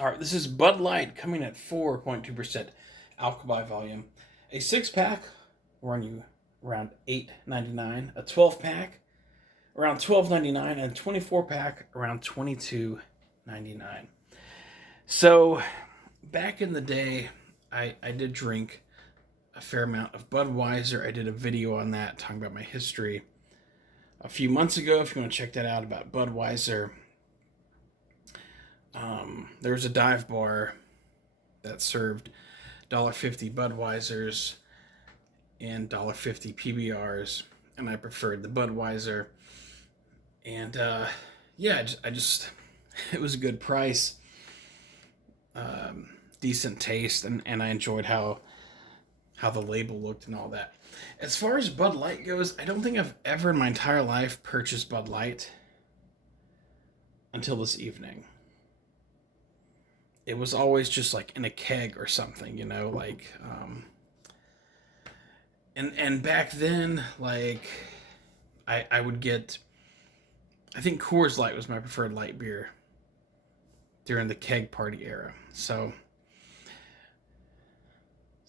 All right, this is Bud Light coming at 4.2% alcohol by volume. A 6-pack will run you around $8.99. A 12-pack around $12.99, and a 24-pack around $22.99. So back in the day, I did drink a fair amount of Budweiser. I did a video on that talking about my history a few months ago. If you want to check that out about Budweiser. There was a dive bar that served $1.50 Budweisers and $1.50 PBRs, and I preferred the Budweiser. And yeah, I just it was a good price, decent taste, and I enjoyed how the label looked and all that. As far as Bud Light goes, I don't think I've ever in my entire life purchased Bud Light until this evening. It was always just like in a keg or something, like, and back then, like, I would get, I think Coors Light was my preferred light beer during the keg party era. So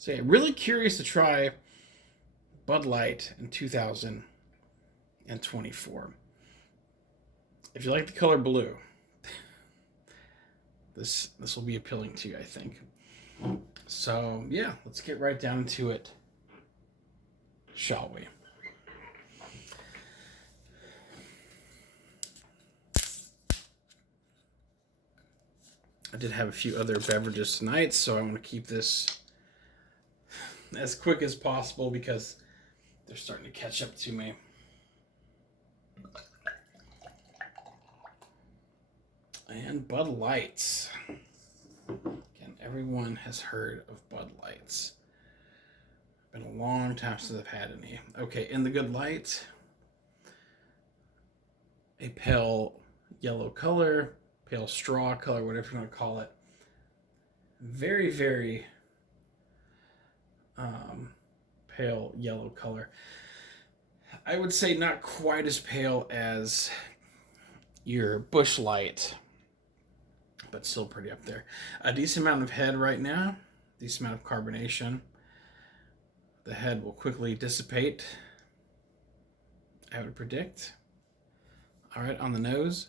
yeah, really curious to try Bud Light in 2024. If you like the color blue, this will be appealing to you, I think. So yeah, let's get right down to it, shall we? I did have a few other beverages tonight, so I want to keep this as quick as possible because they're starting to catch up to me. And Bud Lights. Again, everyone has heard of Bud Lights. Been a long time since I've had any. Okay, in the Good Light, a pale yellow color, pale straw color, whatever you want to call it. Very, very pale yellow color. I would say not quite as pale as your Busch Light, but still pretty up there. A decent amount of head right now, decent amount of carbonation. The head will quickly dissipate, I would predict. All right, on the nose.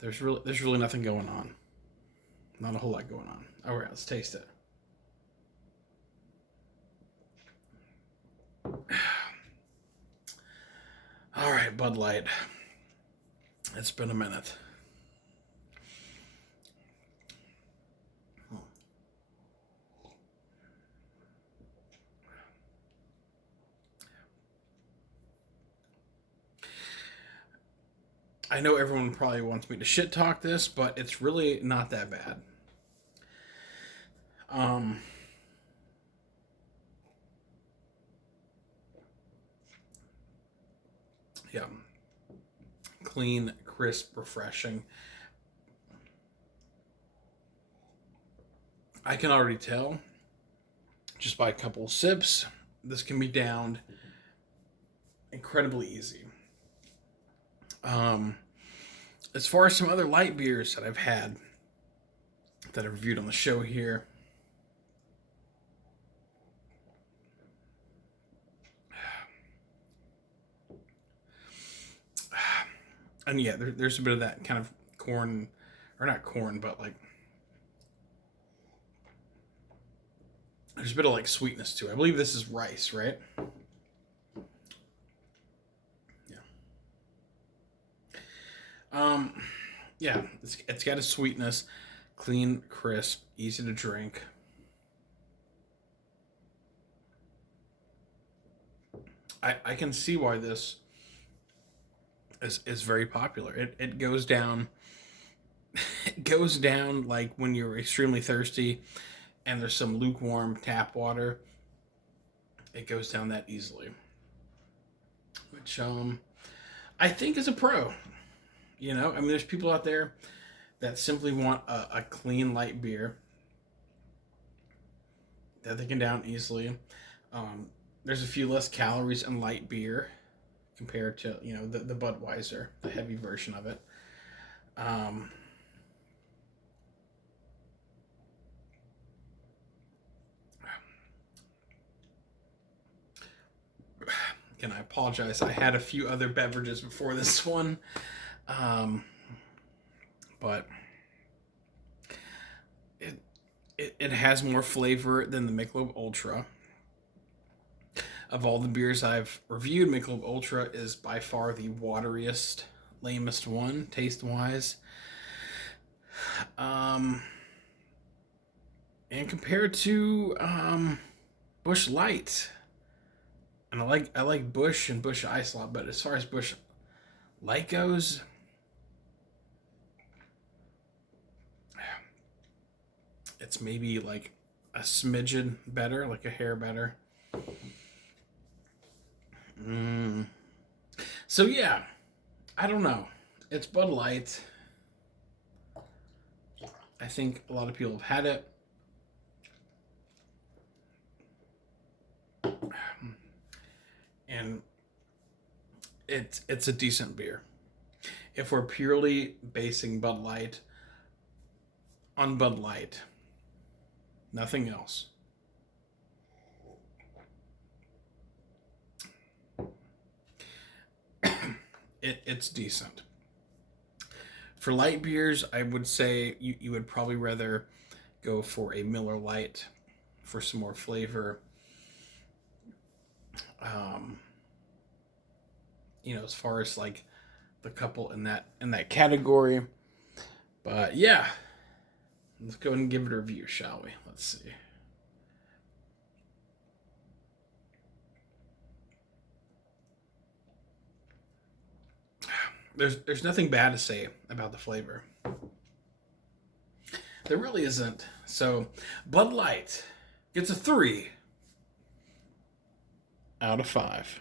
There's really nothing going on. Not a whole lot going on. All right, let's taste it. All right, Bud Light. It's been a minute. I know everyone probably wants me to shit talk this, but it's really not that bad. Yeah. Clean, crisp, refreshing. I can already tell, just by a couple of sips, this can be downed incredibly easy. As far as some other light beers that I've had that I've reviewed on the show here, and yeah, there's a bit of that kind of corn, or not corn, but like there's a bit of like sweetness to it. I believe this is rice, right? Yeah, it's got a sweetness, clean, crisp, easy to drink. I can see why this is very popular. It goes down. It goes down like when you're extremely thirsty, and there's some lukewarm tap water. It goes down that easily, which I think is a pro. I mean, there's people out there that simply want a clean, light beer that they can down easily. There's a few less calories in light beer compared to, you know, the Budweiser, the heavy version of it. And I apologize, I had a few other beverages before this one, but it has more flavor than the Michelob Ultra. Of all the beers I've reviewed, Michelob Ultra is by far the wateriest, lamest one, taste-wise. And compared to Busch Light, and I like Busch and Busch Ice a lot, but as far as Busch Light goes, it's maybe like a smidgen better, like a hair better. So yeah, I don't know. It's Bud Light. I think a lot of people have had it. And it's a decent beer. If we're purely basing Bud Light on Bud Light, nothing else, it's decent. For light beers, I would say you would probably rather go for a Miller Lite for some more flavor. You know, as far as like the couple in that category. But yeah, let's go ahead and give it a review, shall we? Let's see. There's nothing bad to say about the flavor. There really isn't. So Bud Light gets a 3 out of 5.